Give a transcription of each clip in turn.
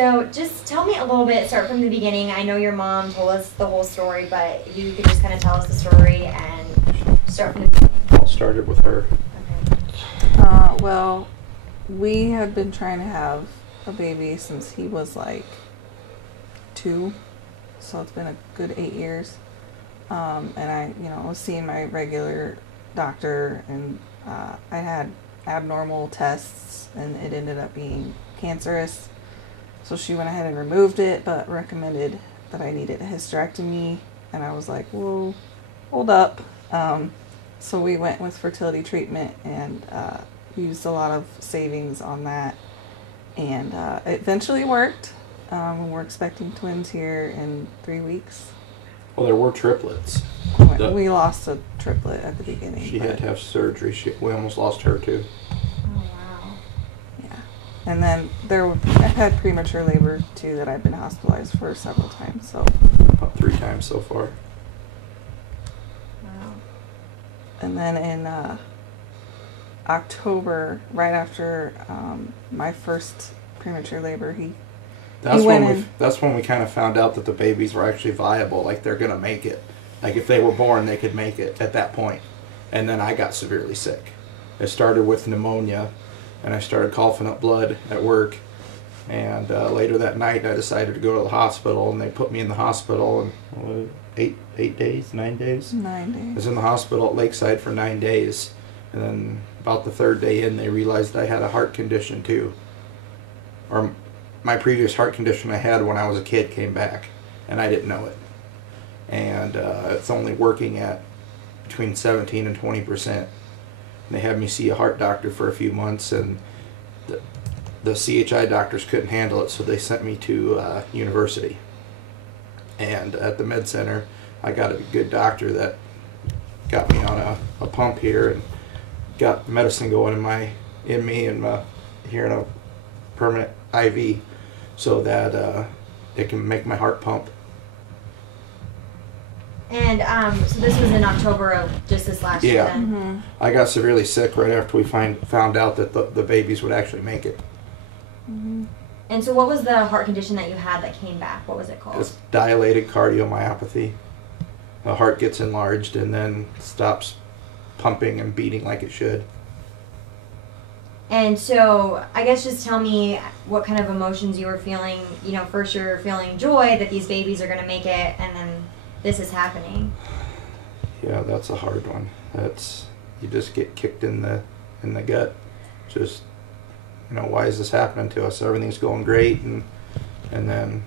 So just tell me a little bit, start from the beginning. I know your mom told us the whole story, but if you could just kind of tell us the story and start from the beginning. All started with her. Okay. Well, we had been trying to have a baby since he was like 2, so it's been a good 8 years. And I, was seeing my regular doctor, and I had abnormal tests, and it ended up being cancerous. So she went ahead and removed it, but recommended that I needed a hysterectomy. And I was like, whoa, hold up. So we went with fertility treatment and used a lot of savings on that. And it eventually worked. We're expecting twins here in 3 weeks. Well, there were triplets. We lost a triplet at the beginning. She had to have surgery. We almost lost her too. And then I've had premature labor too that I've been hospitalized for several times. So about 3 times so far. Wow. And then in October, right after my first premature labor, That's when we kind of found out that the babies were actually viable. Like they're gonna make it. Like if they were born, they could make it at that point. And then I got severely sick. It started with pneumonia. And I started coughing up blood at work. And later that night, I decided to go to the hospital, and they put me in the hospital. And 9 days. 9 days. I was in the hospital at Lakeside for 9 days, and then about the 3rd day in, they realized I had a heart condition too. Or my previous heart condition I had when I was a kid came back, and I didn't know it. And it's only working at between 17 and 20%. They had me see a heart doctor for a few months, and the CHI doctors couldn't handle it, so they sent me to university. And at the med center, I got a good doctor that got me on a pump here and got medicine going in me and here in a permanent IV, so that it can make my heart pump. And so this was in October of just this last year then? Mm-hmm. I got severely sick right after we found out that the babies would actually make it. Mm-hmm. And so what was the heart condition that you had that came back? What was it called? It's dilated cardiomyopathy. The heart gets enlarged and then stops pumping and beating like it should. And so I guess just tell me what kind of emotions you were feeling. First you're feeling joy that these babies are going to make it, and then this is happening. Yeah, that's a hard one. You just get kicked in the gut. Just, why is this happening to us? Everything's going great, and then,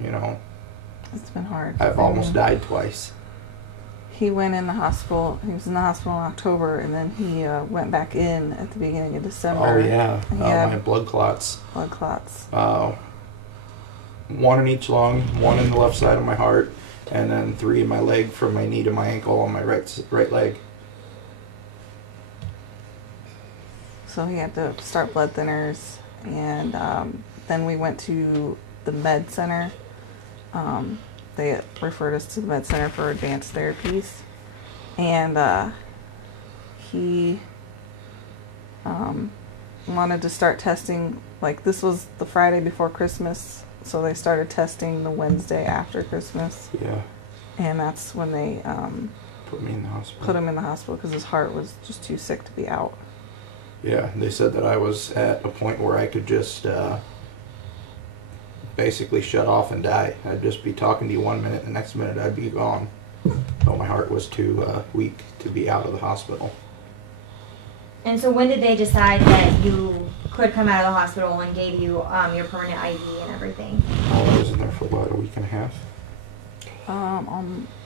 It's been hard. I've almost died twice. He went in the hospital. He was in the hospital in October, and then he went back in at the beginning of December. Oh yeah, my blood clots. Blood clots. 1 in each lung, 1 in the left side of my heart, and then 3 in my leg from my knee to my ankle on my right leg. So he had to start blood thinners, and then we went to the med center. They referred us to the med center for advanced therapies, and he wanted to start testing. Like, this was the Friday before Christmas, so they started testing the Wednesday after Christmas. Yeah. And that's when they put me in the hospital. Put him in the hospital because his heart was just too sick to be out. Yeah, they said that I was at a point where I could just basically shut off and die. I'd just be talking to you 1 minute, the next minute I'd be gone. But my heart was too weak to be out of the hospital. And so when did they decide that you could come out of the hospital and gave you your permanent IV and everything? Oh, I was in there for about a week and a half.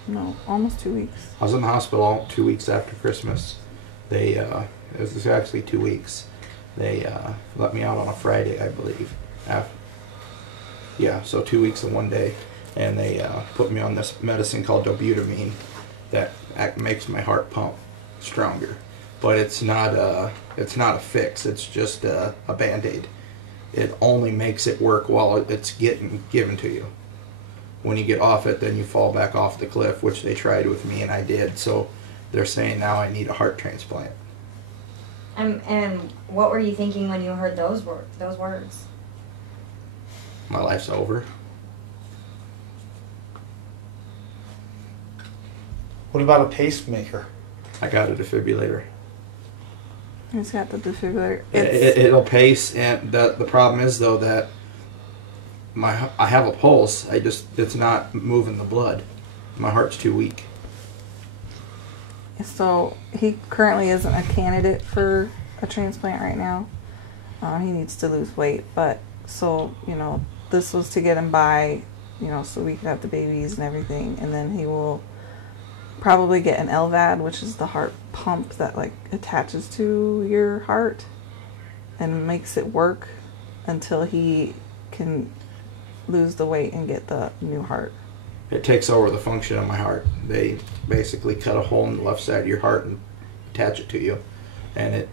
No, almost 2 weeks. I was in the hospital 2 weeks after Christmas. It was actually 2 weeks. They let me out on a Friday, I believe. So 2 weeks and 1 day. And they put me on this medicine called dobutamine that makes my heart pump stronger. But it's not a fix. It's just a Band-Aid. It only makes it work while it's getting given to you. When you get off it, then you fall back off the cliff, which they tried with me, and I did. So they're saying now I need a heart transplant. And what were you thinking when you heard those words? my life's over. What about a pacemaker? I got a defibrillator. He's got the defibrillator. It'll pace, and the problem is though that I have a pulse. It's not moving the blood. My heart's too weak. So he currently isn't a candidate for a transplant right now. He needs to lose weight, but so this was to get him by, so we could have the babies and everything, and then he will probably get an LVAD, which is the heart pump that like attaches to your heart and makes it work until he can lose the weight and get the new heart. It takes over the function of my heart. They basically cut a hole in the left side of your heart and attach it to you, and it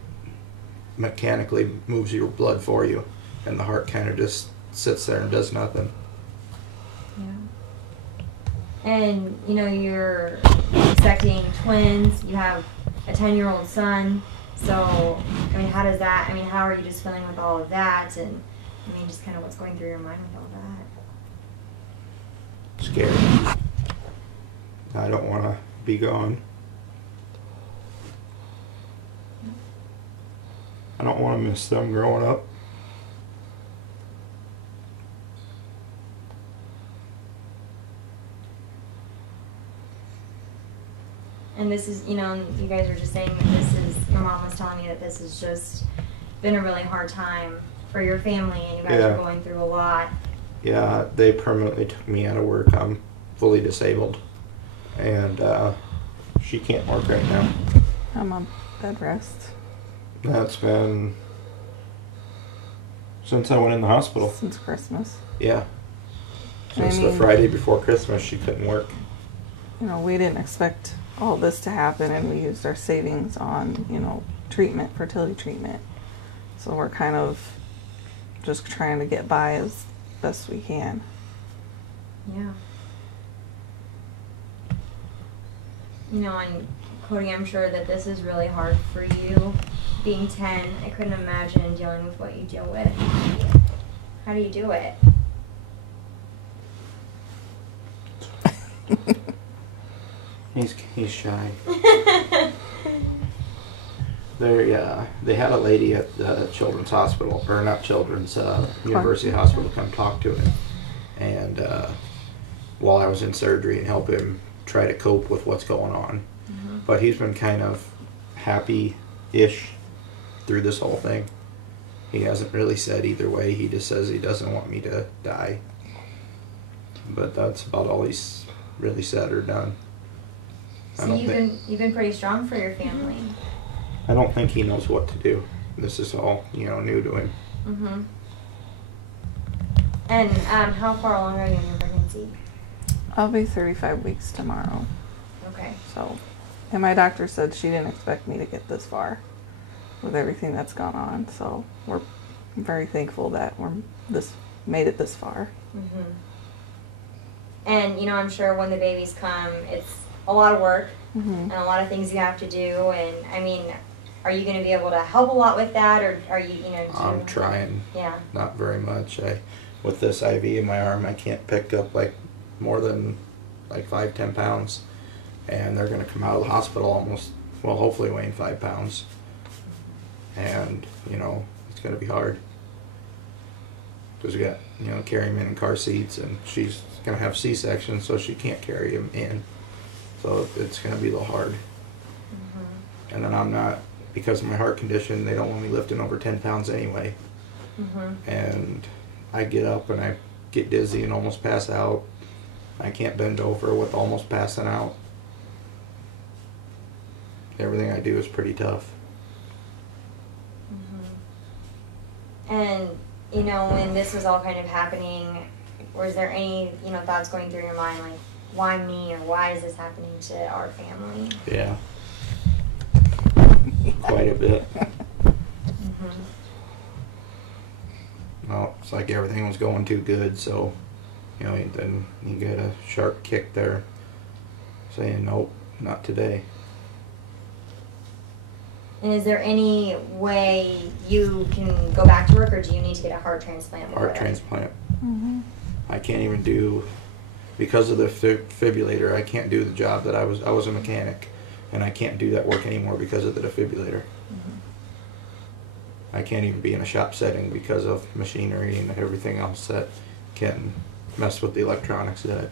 mechanically moves your blood for you, and the heart kind of just sits there and does nothing. Yeah. And you're expecting twins. You have a 10-year-old son. So how does that? How are you just feeling with all of that? And just kind of what's going through your mind with all that? Scared. I don't want to be gone. I don't want to miss them growing up. And this is, you guys were just saying that your mom was telling me that this has just been a really hard time for your family, and you guys are going through a lot. Yeah, they permanently took me out of work. I'm fully disabled, and she can't work right now. I'm on bed rest. That's been since I went in the hospital. Since Christmas. Yeah. Since the Friday before Christmas, she couldn't work. We didn't expect all this to happen, and we used our savings on, treatment, fertility treatment. So we're kind of just trying to get by as best we can. Yeah. And Cody, I'm sure that this is really hard for you. Being 10, I couldn't imagine dealing with what you deal with. How do you do it? He's shy. They had a lady at the Children's Hospital, or not Children's, University Hospital come talk to him, and while I was in surgery, and help him try to cope with what's going on. Mm-hmm. But he's been kind of happy-ish through this whole thing. He hasn't really said either way. He just says he doesn't want me to die. But that's about all he's really said or done. So you've been pretty strong for your family. I don't think he knows what to do. This is all, new to him. Mm-hmm. And how far along are you in your pregnancy? I'll be 35 weeks tomorrow. Okay. So, and my doctor said she didn't expect me to get this far with everything that's gone on. So we're very thankful that made it this far. Mm-hmm. And I'm sure when the babies come, it's a lot of work and a lot of things you have to do. And are you going to be able to help a lot with that, or are you, I'm trying. Yeah. Not very much. With this IV in my arm, I can't pick up more than 5-10 pounds, and they're going to come out of the hospital hopefully weighing 5 pounds, and it's going to be hard because we got carry him in car seats, and she's going to have C-section, so she can't carry him in, so it's going to be a little hard. Mm-hmm. And then I'm not, because of my heart condition, they don't want me lifting over 10 pounds anyway. Mm-hmm. And I get up and I get dizzy and almost pass out. I can't bend over with almost passing out. Everything I do is pretty tough. Mm-hmm. And when this was all kind of happening, was there any thoughts going through your mind why me, or why is this happening to our family? Yeah. Quite a bit. Mm-hmm. Well, it's like everything was going too good, so then you get a sharp kick there saying nope, not today. And is there any way you can go back to work, or do you need to get a heart transplant? Heart transplant. Mhm. I can't even do, because of the defibrillator, I can't do the job that I was a mechanic, and I can't do that work anymore because of the defibrillator. I can't even be in a shop setting because of machinery and everything else that can mess with the electronics in it.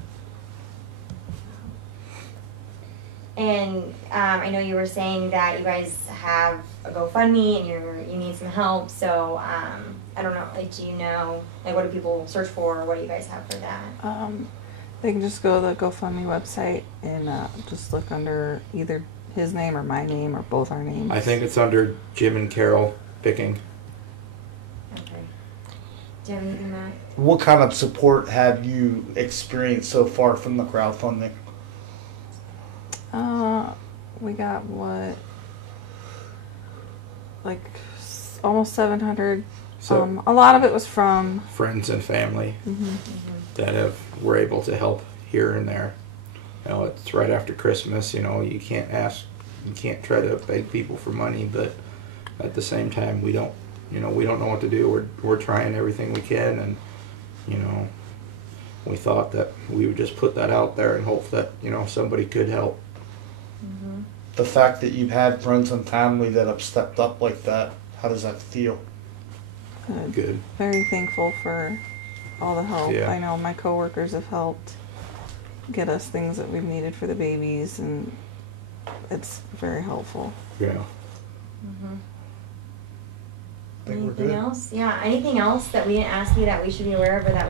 And I know you were saying that you guys have a GoFundMe and you need some help. So I don't know, like, do you know, like, what do people search for? What do you guys have for that? They can just go to the GoFundMe website and just look under either his name or my name or both our names. I think it's under Jim and Carol Bicking. Okay. Do you have anything, Matt? What kind of support have you experienced so far from the crowdfunding? We got what, like almost 700. So A lot of it was from. friends and family Mhm. that were able to help here and there. You know, it's right after Christmas. You know, you can't try to beg people for money, but at the same time, we don't know what to do. We're trying everything we can, and you know, we thought that we would just put that out there and hope that somebody could help. Mm-hmm. The fact that you've had friends and family that have stepped up like that, how does that feel? Good. Very thankful for all the help. Yeah. I know my coworkers have helped get us things that we've needed for the babies, and it's very helpful. Yeah. Mm-hmm. I think we're Anything good. else? Yeah. Anything else that we didn't ask you that we should be aware of or that